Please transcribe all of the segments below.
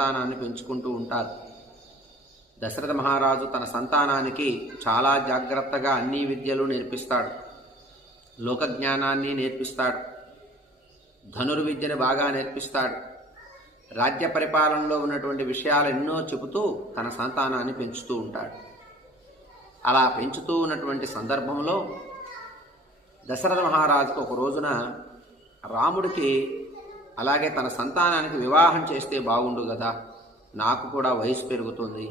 సంతానాన్ని పెంచుకుంటూ ఉంటారు. దశరథ మహారాజు తన సంతానానికి చాలా జాగ్రత్తగా అన్ని విద్యలు నేర్పిస్తాడు. లోకజ్ఞానాన్ని నేర్పిస్తాడు. ధనుర్విద్యను బాగా నేర్పిస్తాడు. రాజ్య పరిపాలనలో ఉన్నటువంటి విషయాలు ఎన్నో చెబుతూ తన సంతానాన్ని పెంచుతూ ఉంటాడు. అలా పెంచుతూ ఉన్నటువంటి సందర్భంలో దశరథ మహారాజుకు ఒక రోజున రాముడికి అలాగే తన సంతానానికి వివాహం చేస్తే బాగుండు కదా, నాకు కూడా వయసు పెరుగుతుంది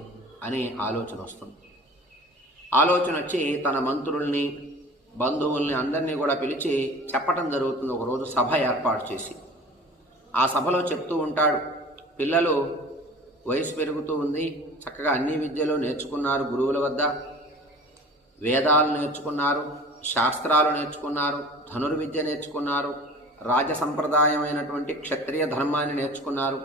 అని ఆలోచన వస్తుంది. ఆలోచన వచ్చి తన మంత్రుల్ని బంధువుల్ని అందరినీ కూడా పిలిచి చెప్పటం జరుగుతుంది. ఒకరోజు సభ ఏర్పాటు చేసి ఆ సభలో చెప్తూ ఉంటాడు, పిల్లలు వయసు పెరుగుతూ ఉంది, చక్కగా అన్ని విద్యలు నేర్చుకున్నారు, గురువుల వద్ద వేదాలు నేర్చుకున్నారు, శాస్త్రాలు నేర్చుకున్నారు, ధనుర్విద్య నేర్చుకున్నారు, రాజ సంప్రదాయమైనటువంటి క్షత్రియ ధర్మాన్ని నేర్చుకున్నారు,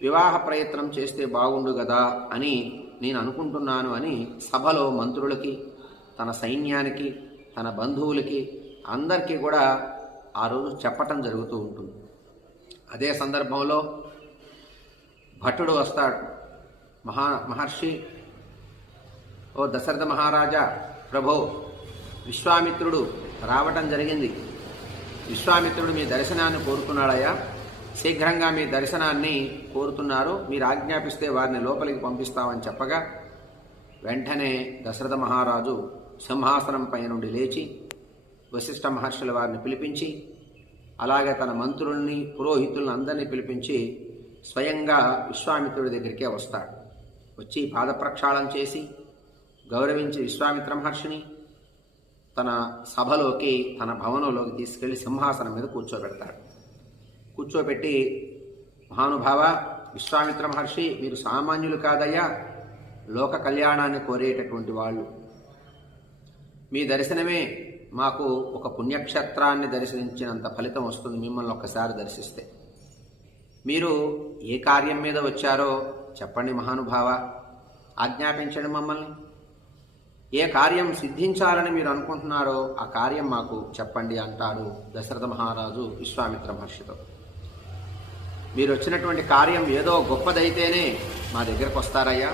వివాహ ప్రయత్నం చేస్తే బాగుండు కదా అని నేను అనుకుంటున్నాను అని సభలో మంత్రులకి, తన సైన్యానికి, తన బంధువులకి అందరికీ కూడా ఆ రోజు చెప్పటం జరుగుతూ ఉంటుంది. అదే సందర్భంలో భట్టుడు వస్తాడు. మహర్షి, ఓ దశరథ మహారాజా, ప్రభో, విశ్వామిత్రుడు రావటం జరిగింది. విశ్వామిత్రుడు మీ దర్శనాన్ని కోరుతున్నాడయ్యా, శీఘ్రంగా మీ దర్శనాన్ని కోరుతున్నారు, మీరు ఆజ్ఞాపిస్తే వారిని లోపలికి పంపిస్తామని చెప్పగా వెంటనే దశరథ మహారాజు సింహాసనంపై నుండి లేచి వశిష్ఠ మహర్షుల వారిని పిలిపించి అలాగే తన మంత్రుల్ని పురోహితులను అందరినీ పిలిపించి స్వయంగా విశ్వామిత్రుడి దగ్గరికే వస్తాడు. వచ్చి పాదప్రక్షాళన చేసి గౌరవించి విశ్వామిత్ర మహర్షిని తన సభలోకి, తన భవనంలోకి తీసుకెళ్లి సింహాసనం మీద కూర్చోబెడతాడు. కూర్చోబెట్టి, మహానుభావ విశ్వామిత్ర మహర్షి, మీరు సామాన్యులు కాదయ్యా, లోక కళ్యాణాన్ని కోరేటటువంటి వాళ్ళు. మీ దర్శనమే మాకు ఒక పుణ్యక్షేత్రాన్ని దర్శించినంత ఫలితం వస్తుంది మిమ్మల్ని ఒక్కసారి దర్శిస్తే. మీరు ఏ కార్యం మీద వచ్చారో చెప్పండి మహానుభావ, ఆజ్ఞాపించండి మమ్మల్ని. ఏ కార్యం సిద్ధించాలని మీరు అనుకుంటున్నారో ఆ కార్యం మాకు చెప్పండి అంటాడు దశరథ మహారాజు విశ్వామిత్ర మహర్షితో. మీరు వచ్చినటువంటి కార్యం ఏదో గొప్పదైతేనే మా దగ్గరకు వస్తారయ్యా,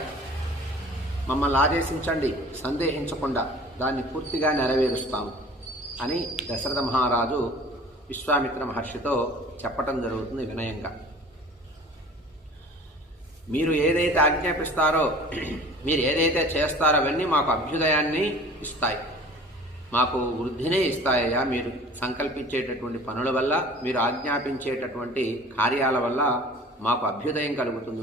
మమ్మల్ని ఆదేశించండి, సందేహించకుండా దాన్ని పూర్తిగా నెరవేరుస్తాము అని దశరథ మహారాజు విశ్వామిత్ర మహర్షితో చెప్పటం జరుగుతుంది వినయంగా. మీరు ఏదైతే ఆజ్ఞాపిస్తారో, మీరు ఏదైతే చేస్తారో అవన్నీ మాకు అభ్యుదయాన్ని ఇస్తాయి, మాకు వృద్ధినే ఇస్తాయా. మీరు సంకల్పించేటటువంటి పనుల వల్ల, మీరు ఆజ్ఞాపించేటటువంటి కార్యాల వల్ల మాకు అభ్యుదయం కలుగుతుంది.